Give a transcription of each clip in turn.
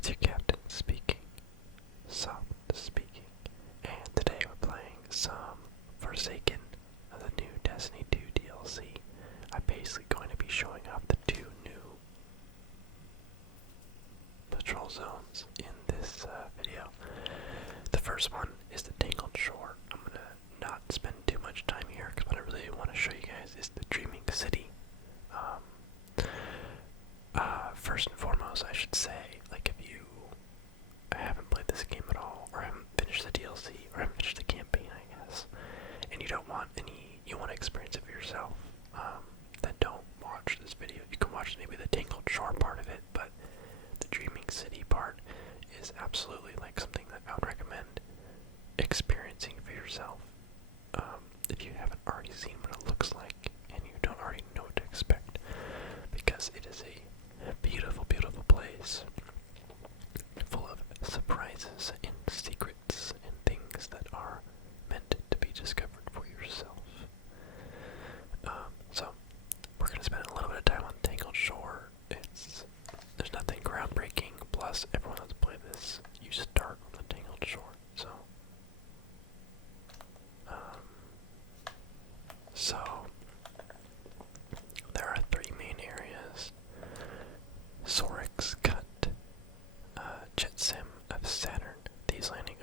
It's your captain speaking, soft speaking, and today we're playing some Forsaken of the new Destiny 2 DLC. I'm basically going to be showing off the two new patrol zones in this video. The first one is the Tangled Shore. I'm going to not spend too much time here because what I really want to show you guys is the Dreaming City. First and foremost, I should say, like, if you haven't played this game at all, or haven't finished the DLC, or haven't finished the campaign, I guess, and you don't want you want to experience it for yourself, then don't watch this video. You can watch maybe the Tangled Shore part of it, but the Dreaming City part is absolutely like something that I would recommend experiencing for yourself. If you haven't already seen what it looks like, and you don't already know what to expect, because it is a beautiful, beautiful place, full of surprises and secrets and things that are meant to be discovered for yourself. So, we're going to spend a little bit of time on Tangled Shore. There's nothing groundbreaking, plus everyone that's played this, you start on the Tangled Shore, so. So, there are three main areas. Sorik's Cut, Jet Sim of Saturn, Thieves Landing,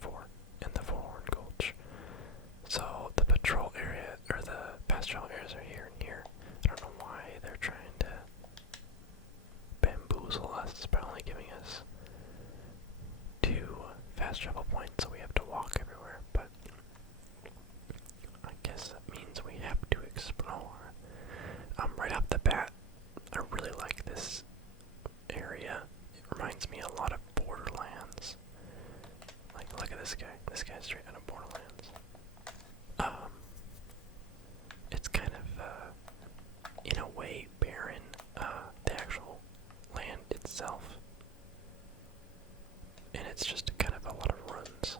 four, and the Forehorn Gulch. So the patrol area, or the fast travel areas are here and here. I don't know why they're trying to bamboozle us by only giving us 2 fast travel points, so we have to walk everywhere, but I guess that means we have to explore. Right off the bat, I really like this area. It reminds me a lot of Borderlands. Like, look at this guy. This guy's straight out of Borderlands. It's kind of, in a way, barren. The actual land itself. And it's just kind of a lot of runs.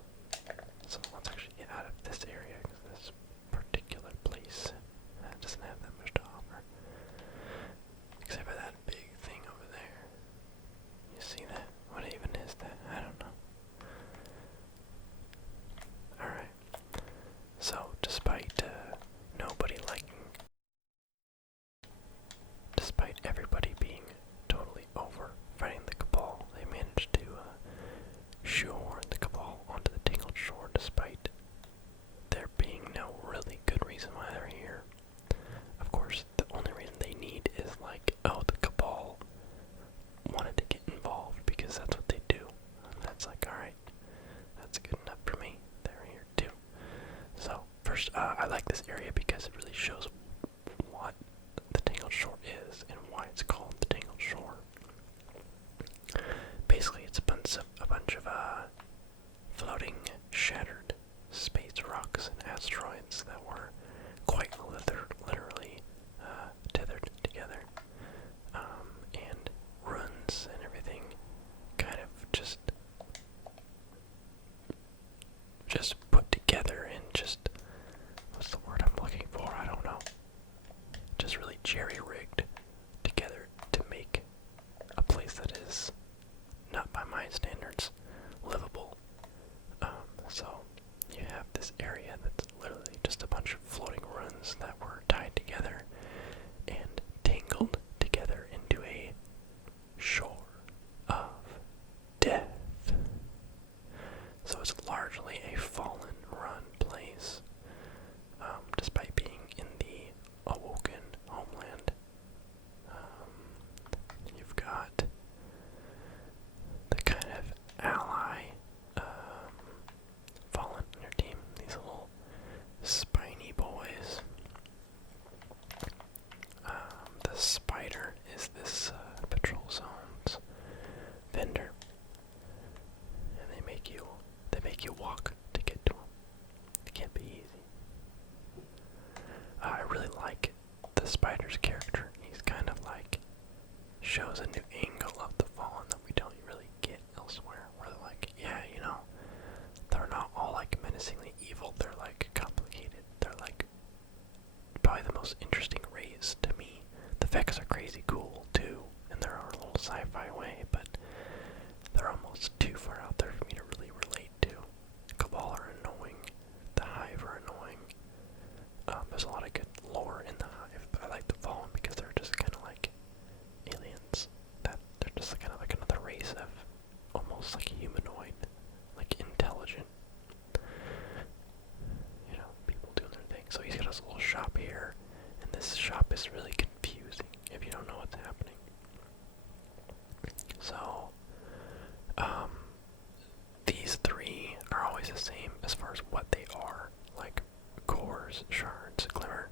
So let's actually get out of this area, because this particular place doesn't have that much to offer. Except for that big thing over there. You see that? What even is that? I don't know. Alright. So, despite despite everybody being totally over fighting the Cabal, they managed to shoehorn the Cabal onto the Tangled Shore despite there being no really good reason why they're here. Of course, the only reason they need is like, oh, the Cabal wanted to get involved because that's what they do. And that's like, alright, that's good enough for me. They're here too. So, first, I like this area because it really shows what the Tangled Shore is and why it's called the Tangled Shore. Basically, it's a bunch of floating, shattered space rocks and asteroids that were quite literally tethered together, and ruins and everything kind of just put together and just, what's the word I'm looking for? I don't know. Just really jerry-rigged together to make a place that is, not by my standards, livable. So you have this area that's literally just a bunch of floating ruins that were tied together and tangled together into a shore of death. So it's largely a fallen run place, despite being in the awoken homeland. You've got the kind of ally fallen on your team, these little spiny boys. The spider is this patrol zone's vendor, and they make you walk to get to them. It can't be easy. I really like the spider's character. He's kind of like shows a new angle of the Fallen that we don't really get elsewhere. Where they're like, yeah, they're not all like menacingly evil. They're like complicated. They're like probably the most interesting race to me. The effects are crazy cool too, in their own little sci-fi way, but shards, glimmer.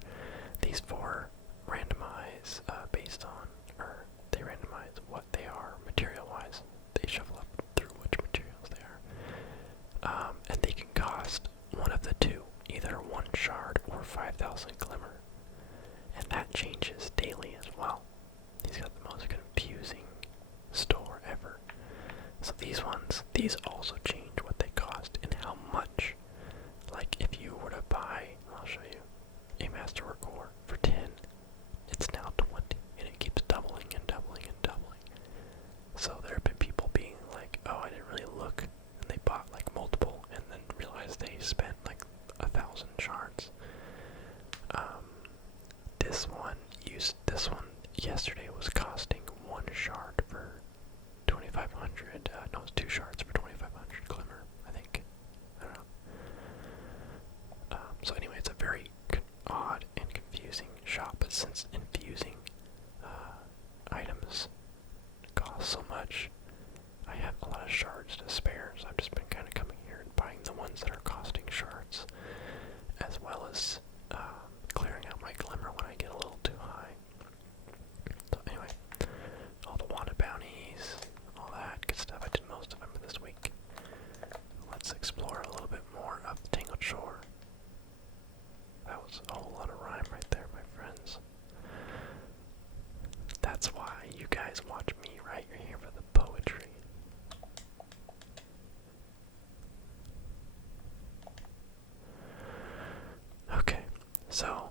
These four randomize based on, or they randomize what they are material-wise. They shuffle up through which materials they are. And they can cost one of the two, either 1 shard or 5,000 glimmer. And that changes daily as well. He's got the most confusing store ever. So these also change what they cost and how much. Like if you were to buy, I'll show you, a masterwork ore for 10, it's now 20, and it keeps doubling and doubling and doubling. So there have been people being like, oh, I didn't really look, and they bought like multiple, and then realized they spent like 1,000 shards. This one yesterday was costing 1 shard for 2,500. No, it's 2 shards for 2,500 glimmer, I think. I don't know. So anyway, it's a very odd and confusing shop, but since infusing items cost so much, I have a lot of shards to spare, so I've just been kind of coming here and buying the ones that are costing shards, as well as clearing out my glimmer when I get a little too high. So anyway, all the Wanda bounties, all that good stuff. I did most of them this week. Let's explore a little bit more of the Tangled Shore. That was a whole lot of rhyme right there, my friends. That's why you guys watch me, right? You're here for the poetry. Okay, so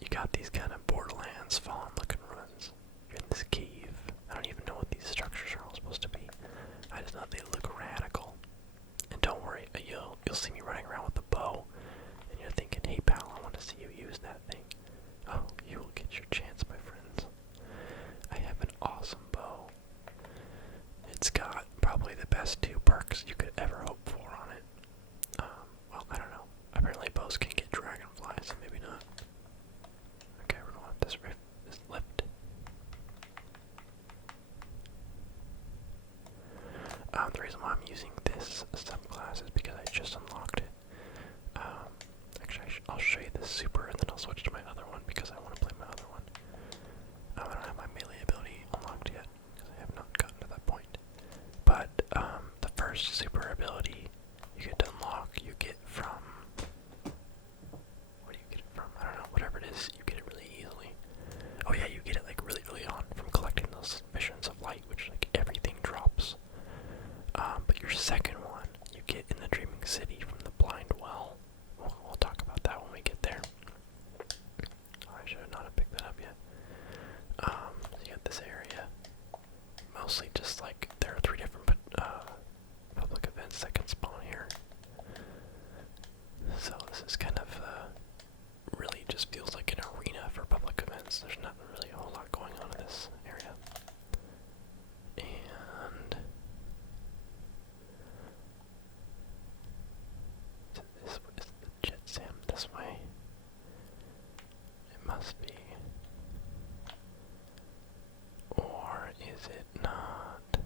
you got these kind of Borderlands fallen looking ruins. You're in this cave. I don't even know what these structures are all supposed to be. I just thought they look radical. And don't worry, you'll see me running around with a bow, and you're thinking, hey pal, I want to see you use that thing. Oh, you will get your chance, my friends. I have an awesome bow. It's got probably the best 2 perks you could ever hope for on it. Well, I don't know. Apparently bows can get dragonflies, so maybe not. Okay, we're going up this lift. The reason why I'm using this subclass is because I just unlocked it. Actually, I'll show you this super, and then I'll switch to my other one because I want to play my other one. I don't have my melee ability unlocked yet because I have not gotten to that point. But the first super ability you get to unlock, you get from, where do you get it from? I don't know, whatever it is, you get it really easily. Oh yeah, you get it like really early on from collecting those missions of light, which like everything drops. But your second one, you get in the Dreaming City from the Blind Well. We'll talk about that when we get there. Oh, I should not have picked that up yet. So you got this area. Mostly just like, there are 3 different public events that can spawn here. So this is kind of, really just feels like an arena for public events. There's not really a whole lot going on in this area. And is the jet sam this way? It must be. Or is it not?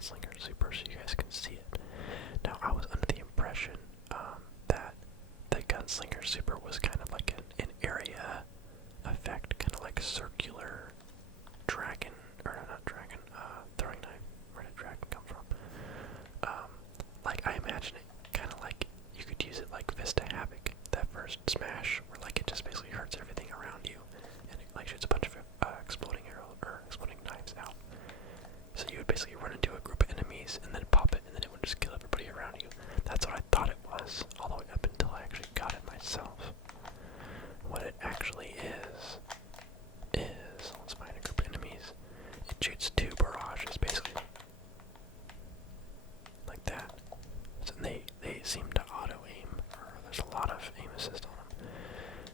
Gunslinger Super so you guys can see it. Now, I was under the impression that the Gunslinger Super was kind of like an area effect, kind of like circular dragon, or not dragon, throwing knife. Where did dragon come from? Like, I imagine it kind of like you could use it like Vista Havoc, that first smash, where like it just basically hurts everything around you, and it like shoots a bunch of exploding arrows or exploding knives out. So you would basically run into a group of enemies and then pop it, and then it would just kill everybody around you. That's what I thought it was, all the way up until I actually got it myself. What it actually is, let's find a group of enemies. It shoots 2 barrages, basically. Like that. So they seem to auto-aim, or there's a lot of aim assist on them.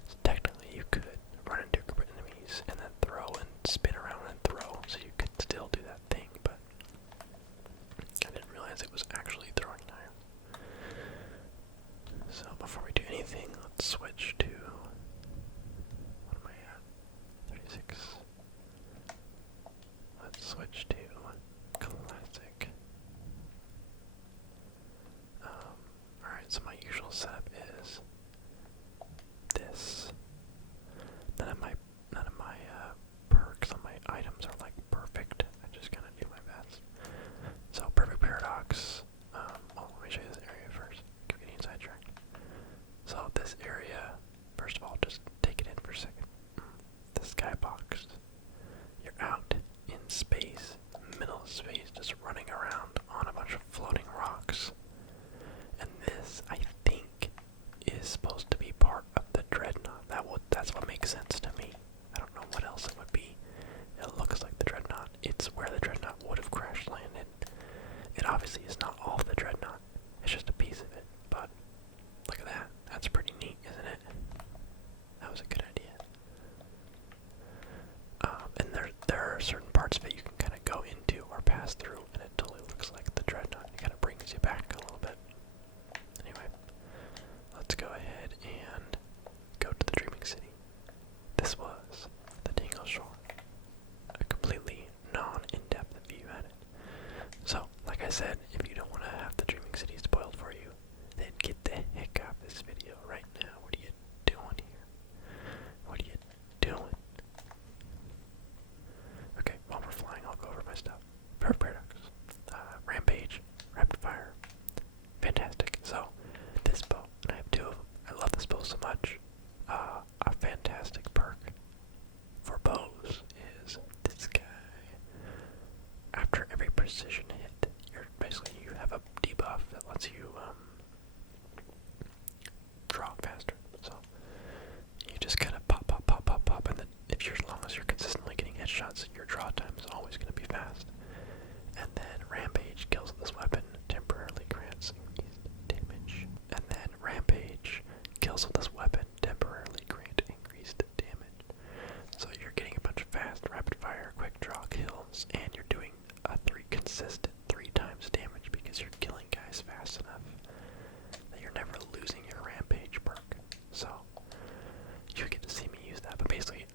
So technically you could run into a group of enemies and then throw and spin around and throw, so you could still do that thing, but I didn't realize it was actually throwing knives. So before we do anything, let's switch to, what am I at? 36. Let's switch to classic. Alright, so my usual setup is this. None of my perks on my items are like perfect. I just kind of do my best. So perfect paradox. Well, let me show you this area first. Keep getting sidetracked. So this area, first of all, just take it in for a second. The skybox. You're out in space, middle of space, just running around on a bunch of floating rocks. And this, I think, is supposed to be part of the dreadnought. That's what makes sense to me. I don't know what else it would be. It looks like the dreadnought. It's where the dreadnought would have crash landed. It obviously is not all of the dreadnought. It's just a piece of it. But look at that. That's pretty neat, isn't it? That was a good idea. And there are certain parts of it you can kind of go into or pass through, and it totally looks like the dreadnought. It kind of brings you back a little bit. Anyway, let's go ahead and go to the Dreaming City. This was the Tingle Shore. A completely non-in-depth view at it. So, like I said, if you don't want to have the Dreaming City spoiled for you, then get the heck out of this video right now. What are you doing here? What are you doing? Okay, while we're flying, I'll go over my stuff. Perfect Paradox. Rampage. Rapid Fire. Fantastic. So, this bow, and I have 2 of them. I love this bow so much. A fantastic perk for bows is this guy. After every precision hit, you have a debuff that lets you draw faster. So you just kind of pop, pop, pop, pop, pop, and then as long as you're consistently getting headshots, your draw time is always going to be fast. And then Rampage kills with this weapon, temporarily grants increased damage. And then Rampage kills with this weapon, temporarily grant increased damage. So you're getting a bunch of fast, rapid fire, quick draw kills, and you're doing a consistent 3 times damage because you're killing guys fast enough that you're never losing your Rampage perk. So you get to see me use that, but basically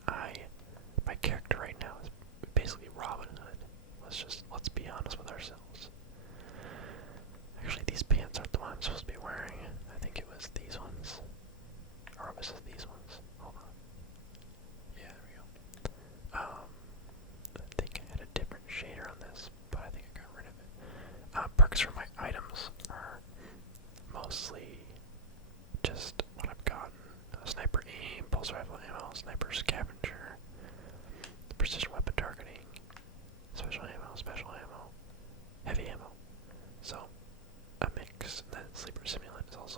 my character right now is basically Robin Hood. Let's be honest with ourselves. Actually, these pants aren't the one I'm supposed to be wearing. I think it was these ones. Or was it these ones? Hold on. Yeah, there we go. I think I had a different shader on this, but I think I got rid of it. Perks for my items are mostly just what I've gotten. Sniper aim, pulse rifle ammo, sniper scavenger, precision weapon targeting, special ammo, heavy ammo. So, a mix. That sleeper simulant is also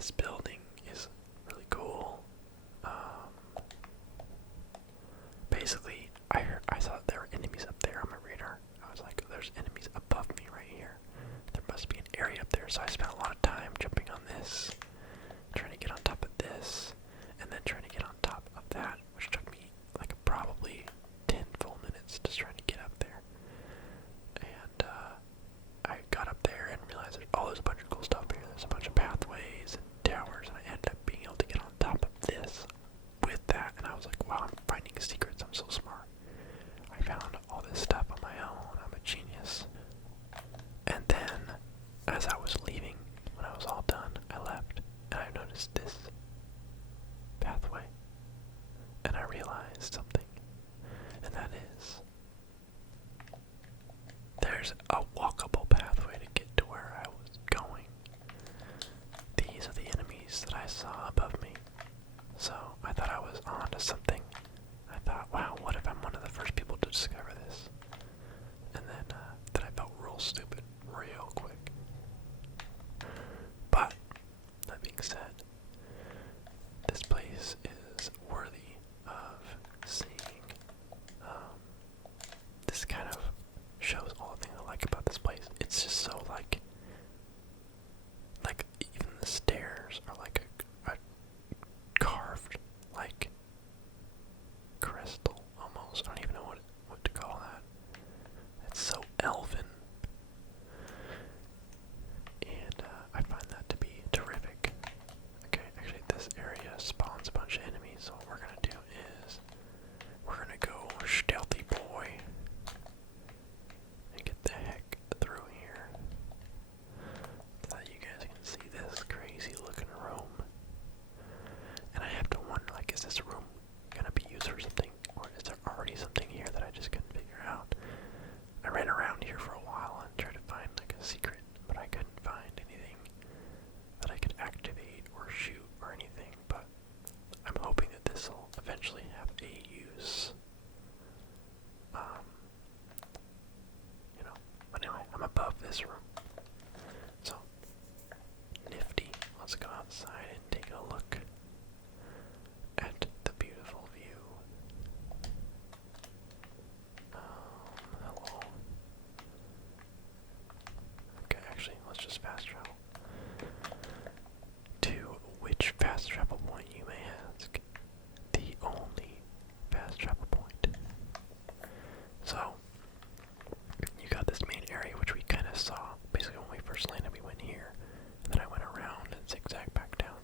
this building is really cool. Basically, I saw that there were enemies up there on my radar. I was like, there's enemies above me right here. There must be an area up there, so I spent a lot of time jumping on this, trying to get on top of this, and then trying to get on top of that, which took me like probably 10 full minutes just trying to get up there. And I got up there and realized there's a bunch of cool stuff here. There's a bunch of pathways and towers, and I ended up being able to get on top of this with that, and I was like, wow, I'm finding secrets. I'm so smart. I found all this stuff on my own. I'm a genius. And then, as I was leaving, when I was all done, I left, and I noticed this pathway, and I realized something, and that is, there's a walkable pathway to get to where I was going. These are the enemies that I saw above me. So I thought I was on to something. I thought, wow, what if I'm one of the first people to discover this? And then I felt real stupid real quick. But, that being said, this place is worthy of seeing. This kind of shows all the things I like about this place. It's just so like even the stairs are like a carved like crystal almost. I don't even know what to call that. It's so elven, and I find that to be terrific. Okay, actually this area spawns a bunch of enemies, so what we're gonna do is we're gonna go stealthy boy and get the heck through here so that you guys can see this crazy looking room. And I have to wonder, like, is this room gonna be used for something, or is there already something here that I just couldn't figure out? I ran around here for a while and tried to find like a secret, but I couldn't find anything that I could activate or shoot or anything. But I'm hoping that this will eventually have a use. But anyway, I'm above this room. So, nifty. Let's go outside and take a look at the beautiful view. Hello. Okay, actually, let's just fast travel. To which fast travel point, you may ask? The only fast travel point. So, you got this main area, which we kind of saw. Basically, when we first landed, we went here, and then I went around and zigzagged back down.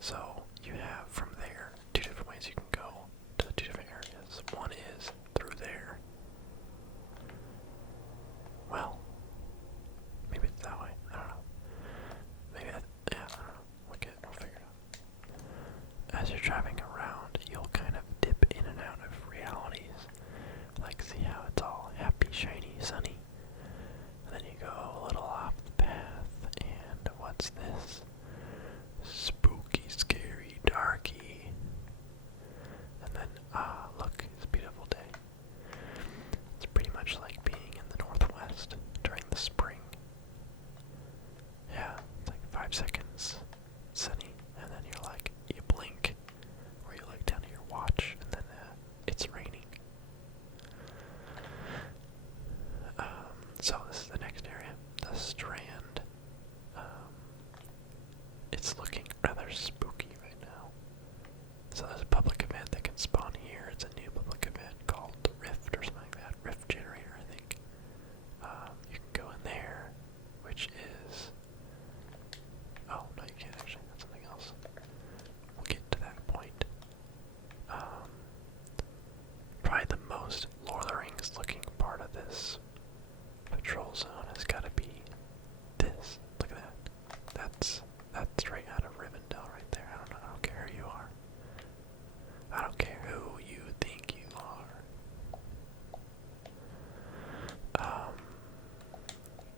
So, you have from there two different ways you can go to the two different areas. One is through there. Well, maybe it's that way. I don't know. Maybe that, yeah, I don't know. We'll figure it out. As you're driving around, you'll kind of dip in and out of realities. Like, see how it's all happy, shiny, sunny? And then you go a little off the path, and what's this? Spooky, scary, darky. And then, look, it's a beautiful day. It's pretty much like being in the Northwest during the spring. Yeah, it's like 5 seconds sunny, and then you're like, you blink, or you look down at your watch, and then it's raining. So this is the next area, the Strand. It's looking rather spooky right now. So there's a public event that can spawn here. It's a new public event called the Rift or something like that. Rift Generator, I think. You can go in there, which is... Oh, no, you can't actually. That's something else. We'll get to that point. Probably the most Lord of the Rings looking part of this patrol zone has got to be this. Look at that. That's straight out of Rivendell right there. I don't care who you are. I don't care who you think you are.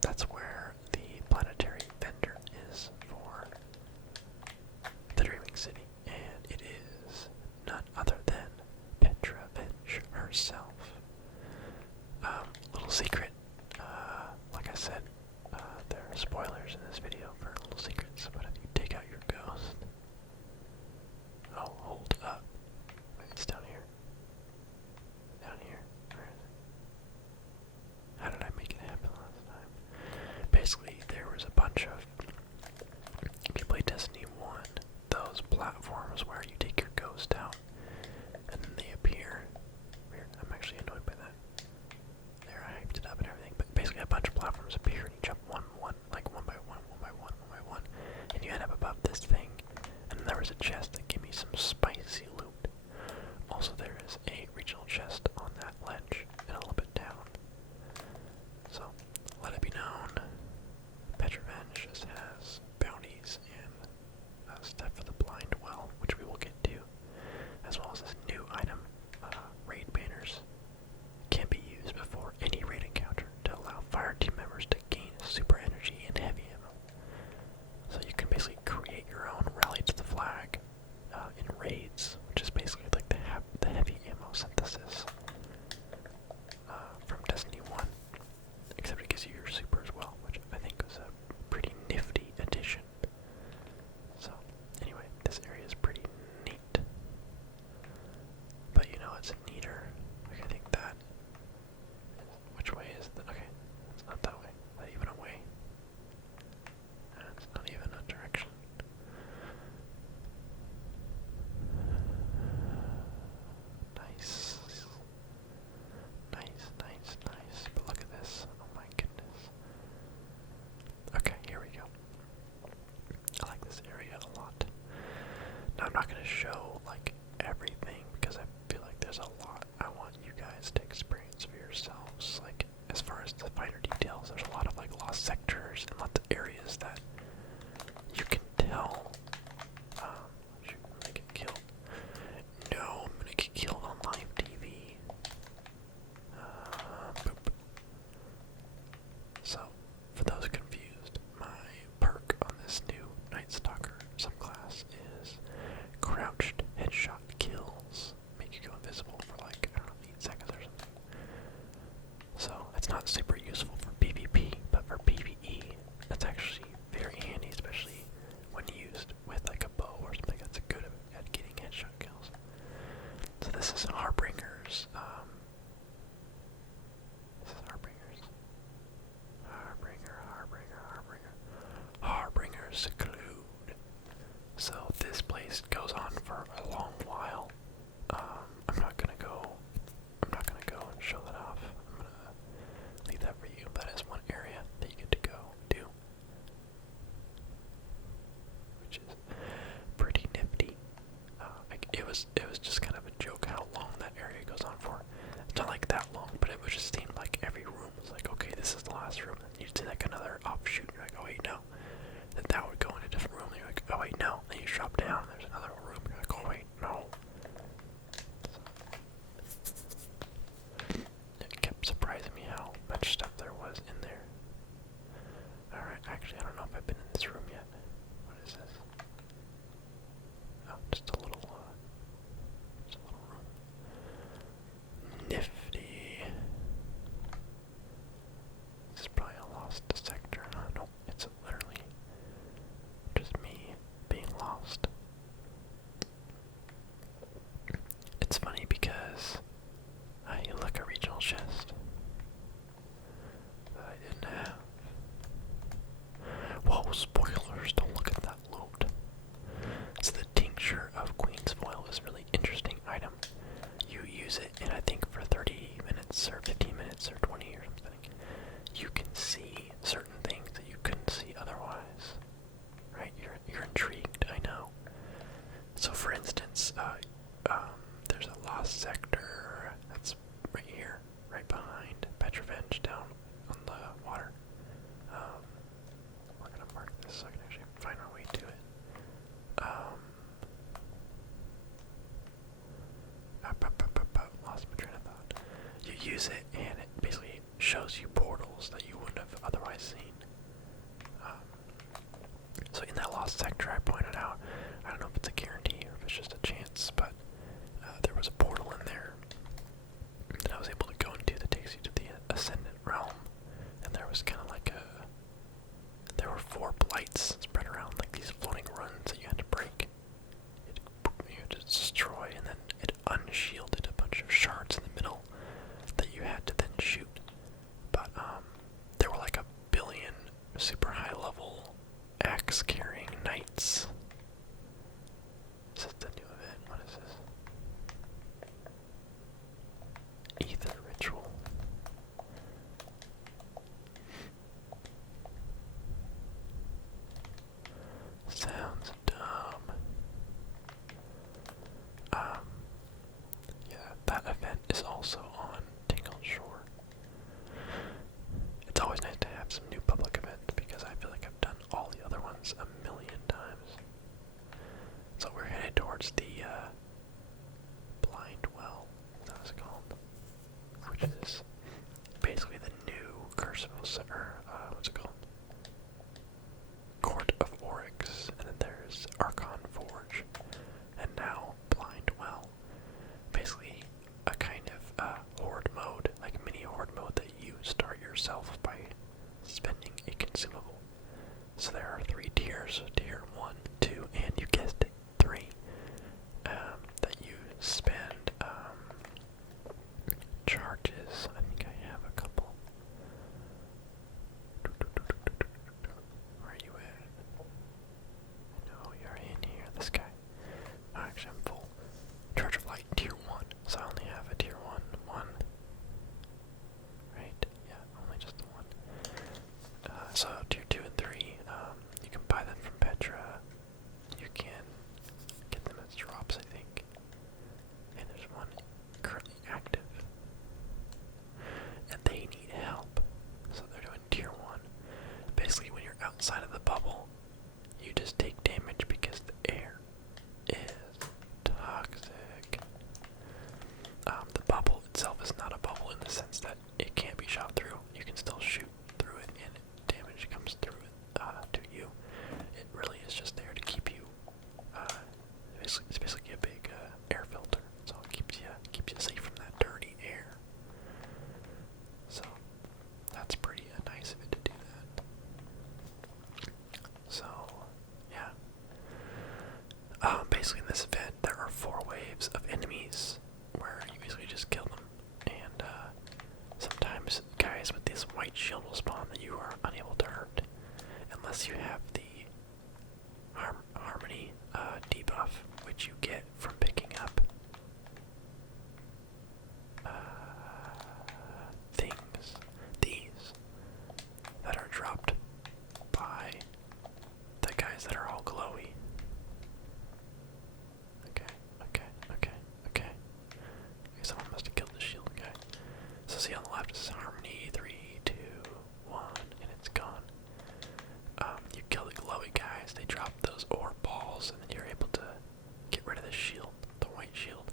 That's where the planetary vendor is for the Dreaming City, and it is none other than Petrovich herself. Little secret. Like I said, there are spoilers in this video for little secrets, but if you dig platforms where you take your ghost out, and then they appear. Weird, I'm actually annoyed by that. There, I hyped it up and everything, but basically a bunch of platforms appear, and you jump one by one, and you end up above this thing, and then there was a chest that gave me some spicy loot. Also, there is a regional chest on that ledge, and a little bit down. So, let it be known, Petrovenge just has bounties and stuff for the blind well, which we will get to, as well as this new item, raid banners, can be used before any raid encounter to allow fire team members to gain super energy and heavy ammo. So you can basically create your own rally to the flag in raids, which is basically like the heavy ammo synthesis from Destiny 1, except it gives you your super as well, which I think was a pretty nifty addition. So anyway, this area is pretty neat. But you know it's neater. Like I think that which way is the okay, it's not that way. Is that even a way? It's not even a direction. Nice. Nice. But look at this. Oh my goodness. Okay, here we go. I like this area a lot. Now I'm not going to show like everything because I feel like there's a lot I want you guys to experience for yourselves. Like as far as the finer details, there's a lot of like lost sectors and lots of areas that you can tell. Shoot, I'm gonna get killed. No, I'm gonna get killed on live TV. Boop. So, for those confused, my perk on this new Night Stalker subclass is crouched headshot kills. Make you go invisible for like, I don't know, 8 seconds or something. So, it's not super useful for PvP, but for PvE, that's actually very handy, especially when used with like a bow or something that's good at getting headshot kills. So this is Harbinger's, Harbinger's Seclude. So this place goes on for a long while. I'm not gonna go and show that off. I'm gonna leave that for you. That is one area that you get to go to, which is pretty nifty. It was just kind of a joke how long that area goes on for. It's not like that long, but it was just seemed like every room was like, okay, this is the last room. And you'd see like another offshoot. You're like, oh wait, no. Then that would go in a different room. And you're like, oh wait, no. Then you drop down. There's another room. You're like, oh wait, no. It kept surprising me how much stuff there was in there. Alright, actually, I don't know if I've been in this room yet. What is this? Oh, just a little room. Nifty. This is probably a lost sector. No, it's literally just me being lost. It's funny because I look a regional chest that I didn't have. Whoa, spoilers, don't look at that loot. So the tincture of Queen's Foil is a really interesting item. You use it and I think for 30 minutes or 15 minutes or 20 or something, you can see certain things that you couldn't see otherwise. Right? You're intrigued, I know. So for instance, there's a lost sector that's right here, right behind Petrovenge down on the water. We're gonna mark this so I can actually find our way to it. Lost my train of thought. You use it and it basically shows you portals that you wouldn't have otherwise seen. So in that lost sector I pointed out, I don't know if it's a guarantee or if it's just a chance, but there was a portal in there that I was able to go into that takes you to the Ascendant Realm, and there was kind of like there were 4 blights spread around, like these floating runs that you had to break. You had to destroy, and then it unshielded a bunch of shards in the middle that you had to then shoot. But there were like a billion super high level axe carrying knights. So head towards the blind well, that was called, which is basically the new curse of what's it called? Court of Oryx, and then there's Archon Forge, and now Blind Well. Basically, a kind of horde mode, like a mini horde mode that you start yourself by spending a consumable. So there are 3 tiers, tier 1, 2, and you guessed it, 3, that you spend charges. I think I have a couple. Where are you at? No, you're in here, this guy. Oh, actually, I'm full. Charge of Light, tier 1, so I only have a tier 1. Right? Yeah, only just the 1. So tier 2 and 3, you can buy them from Petra. You can get them as drops, I think. And there's one currently active. And they need help. So they're doing tier 1. Basically, when you're outside of the bubble, you just take damage because the air is toxic. The bubble itself is not a bubble in the sense that it can't be shot through. You can still shoot through it and damage comes through it to you. It really is just there to keep you. It's basically a big air filter, so it keeps you safe from that dirty air. So that's pretty nice of it to do that. So yeah. Basically in this event there are 4 waves of enemies where you basically just kill them, and sometimes guys with this white shield will spawn that you are unable to hurt unless you have the harmony debuff, which you get from picking up these that are dropped by the guys that are all glowy. Okay. Someone must have killed the shield guy. So see on the left is harmony, 3, 2, 1, and it's gone. You kill the glowy guys, they drop those ore balls, and then you're able to get rid of the shield, the white shield.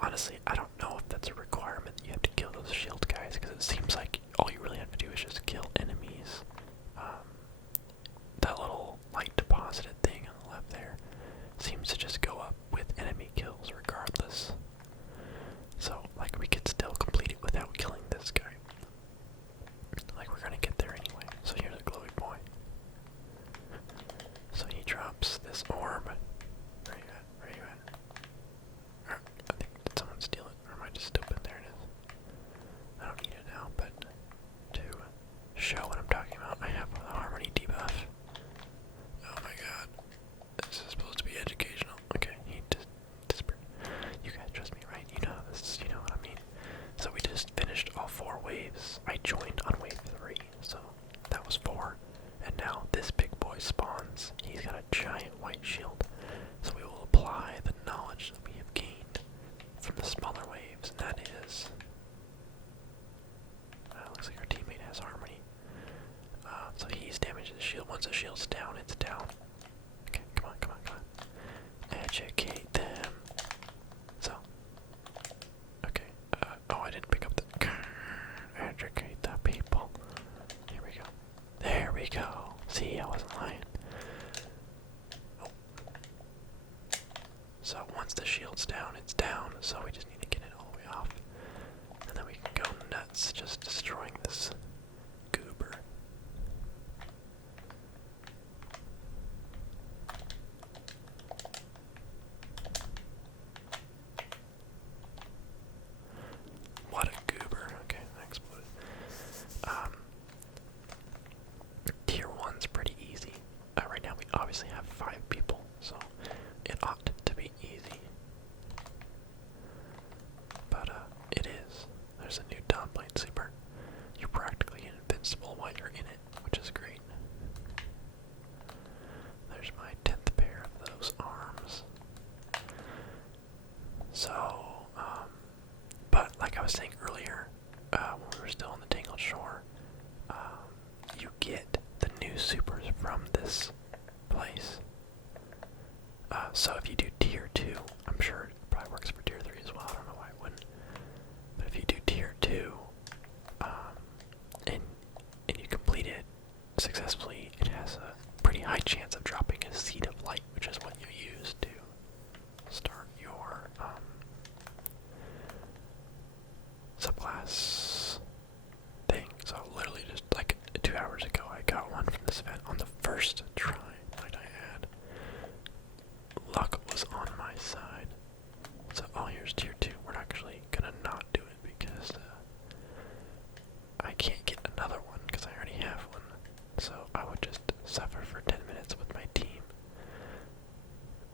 Honestly, I don't know if that's a requirement that you have to kill those shield guys, because it seems like all you really have to do is just kill enemies. That little light deposited thing on the left there seems to just go up with enemy kills regardless. So, like, we could still complete it without killing this guy. Like, we're gonna get there anyway. So here's a glowy boy. So he drops this orb. Where you at? I think, did someone steal it? Or am I just stupid? There it is. I don't need it now, but to show what I'm talking about, I have the harmony debuff. Oh my god. This is supposed to be educational. Okay, he just disappeared. You guys trust me, right? You know this, you know what I mean. So we just finished all 4 waves. I joined on wave 3, so that was 4. And now this big boy spawns. He's got a giant white shield. So we will apply the knowledge that we have gained from the smaller waves, and that is... looks like our teammate has harmony. So he's damaged the shield. Once the shield's down, it's down. Okay, come on. Educate them. So. Okay. Oh, I didn't pick up the... Educate the people. Here we go. There we go. See, I wasn't lying. Oh. So once the shield's down, it's down. So we just need to get it all the way off. And then we can go nuts just destroying this goober. What a goober. Okay, that exploded. Tier 1's pretty easy. Right now we obviously have 5 people, so it ought to be easy. But it is. There's a new Dawnblade Super. You're practically invincible while you're in it, which is great. There's my 10th pair of those arms. So, but like I was saying earlier, when we were still on the Tangled Shore, you get the new supers from this place. So if you do tier 2,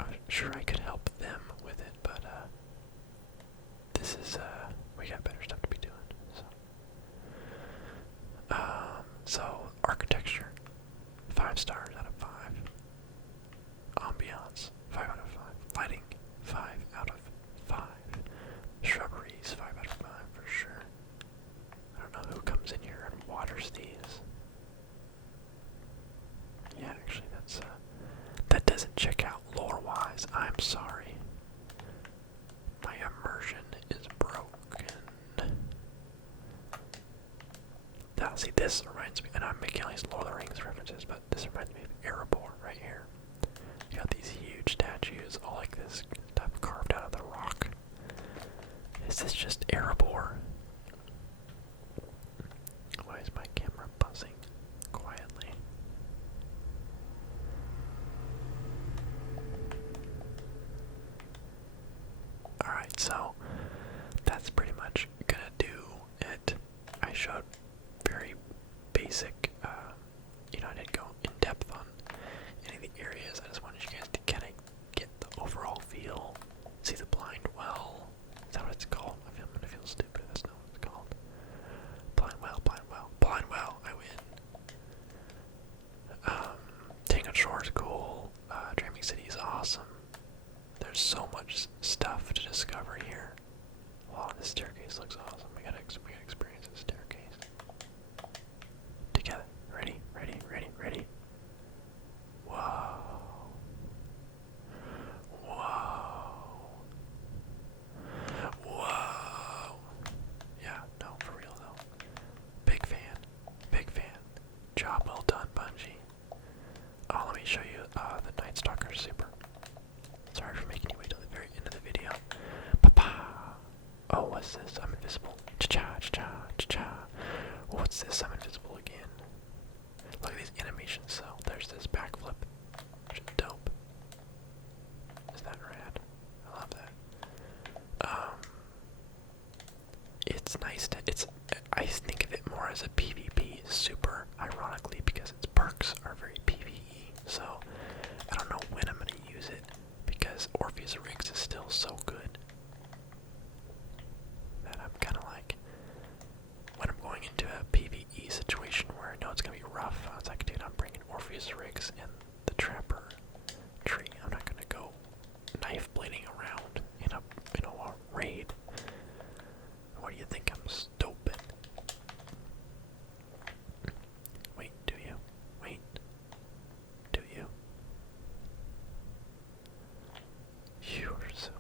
I'm sure I could help them with it, but this is we got better stuff to be doing. So architecture, 5 stars out of 5. Ambiance, 5 out of 5. Lighting, 5 out of 5. Shrubberies, 5 out of 5 for sure. I don't know who comes in here and waters these. Yeah, actually, that doesn't check out lore-wise. I'm sorry. My immersion is broken. Now, see, this reminds me, and I'm making all these Lord of the Rings references, but this reminds me of Erebor right here. You got these huge statues, all like this stuff carved out of the rock. Is this just Erebor? Why is my camera buzzing quietly? Alright, so that's pretty much gonna do it. I showed very basic, I didn't go in depth on any of the areas. I just wanted you guys to kind of get the overall feel. See the blind well. Is that what it's called? I'm gonna feel stupid. That's not what it's called. Blind well, blind well, blind well. I win. Tangled Shore is cool. Dreaming City is awesome. There's so much stuff to discover here. Wow, this staircase looks awesome. We gotta experience this staircase. Together. Ready, ready, ready, ready. Whoa. Whoa. Whoa. Yeah, no, for real though. Big fan. Big fan. Job well done, Bungie. Oh, let me show you the Night Stalker Super. Sorry for making you wait till the very end of the video. Pa-pa! Oh, what's this? I'm invisible. Cha-cha, cha-cha, cha-cha. What's this? I'm invisible again. Look at these animations. So, there's this backflip, which is dope. Is that rad? I love that. It's nice to, I think of it more as a PvP super, ironically, because its perks are very PvE. So, I don't know when I'm going to use it, because Orpheus Rigs is still so good that I'm kind of like, when I'm going into a PvE situation where I know it's going to be rough, I was like, dude, I'm bringing Orpheus Rigs and the Trapper tree. I'm not going to go knife blading around in a raid. What do you think? I'm stupid. Wait, do you? Wait. Do you? You are so